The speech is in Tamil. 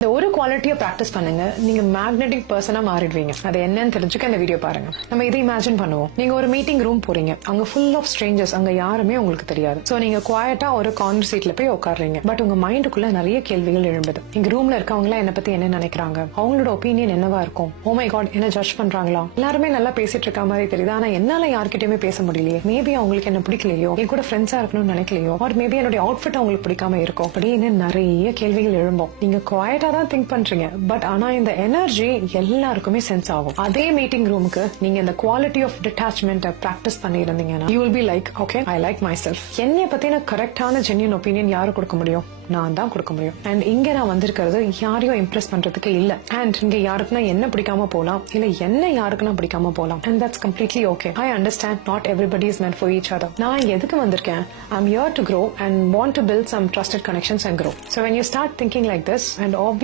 இந்த ஒரு குவாலிட்டியை பிராக்டிஸ் பண்ணுங்க, நீங்க மேக்னெட்டிக் பர்சனா மாறிடுவீங்க. அது என்னன்னு தெரிஞ்சுக்க இந்த வீடியோ பாருங்க. நம்ம இதை இமேஜின் பண்ணுவோம். நீங்க ஒரு மீட்டிங் ரூம் போறீங்க, அங்க ஃபுல் ஆஃப் ஸ்ட்ரேஞ்சர்ஸ், அங்க யாருமே உங்களுக்கு தெரியாது. சோ நீங்க குவாய்ட்டா ஒரு கார்னர் சீட்ல போய் உட்காடுறீங்க. பட் உங்க மைண்டுக்குள்ள நிறைய கேள்விகள் எழும்புது. இங்க ரூம்ல இருக்கவங்க என்ன பத்தி என்ன நினைக்கிறாங்க, அவங்களோட ஒப்பீனியன் என்னவா இருக்கும், ஓ மை காட் என்ன ஜட்ஜ் பண்றாங்களா, எல்லாருமே நல்லா பேசிட்டு இருக்க மாதிரி தெரியுது, ஆனா என்னால யார்கிட்டயுமே பேச முடியலையே, மேபி அவங்களுக்கு என்ன பிடிக்கலையோ, என் கூட ஃப்ரெண்ட்ஸா இருக்கணும்னு நினைக்கலையோ, ஆர் மேபி என்னோட அவுட்ஃபிட் அவங்களுக்கு பிடிக்காம இருக்கும். அப்படின்னு நிறைய கேள்விகள் எழும்பும். நீங்க குவாய்ட்டா தான் திங்க் பண்றீங்க, பட் ஆனா இந்த எனர்ஜி எல்லாருக்குமே சென்ஸ் ஆகும். அதே மீட்டிங் ரூமுக்கு நீங்க இந்த குவாலிட்டி ஆஃப் டிட்டாச்மெண்ட் பிராக்டிஸ் பண்ணி இருந்தீங்கன்னா you will be like, okay I like my self. என்னைய பத்தின கரெக்டான ஜென்யூன் ஒப்பீனியன் யாரு கொடுக்க முடியும்? நான் தான் கொடுக்க முடியும். அண்ட் இங்க நான் வந்திருக்கிறது யாரையும் இம்ப்ரெஸ் பண்றதுக்கு இல்ல. அண்ட் இங்க யாருக்குன்னா என்ன பிடிக்காம போலாம், இல்ல என்ன யாருக்குன்னா பிடிக்காம போலாம். And that's completely okay. I understand not everybody is meant for each other. நான் எதுக்கு வந்திருக்கேன்? I'm here to grow and want to build some trusted connections and grow. So when you start thinking like this, and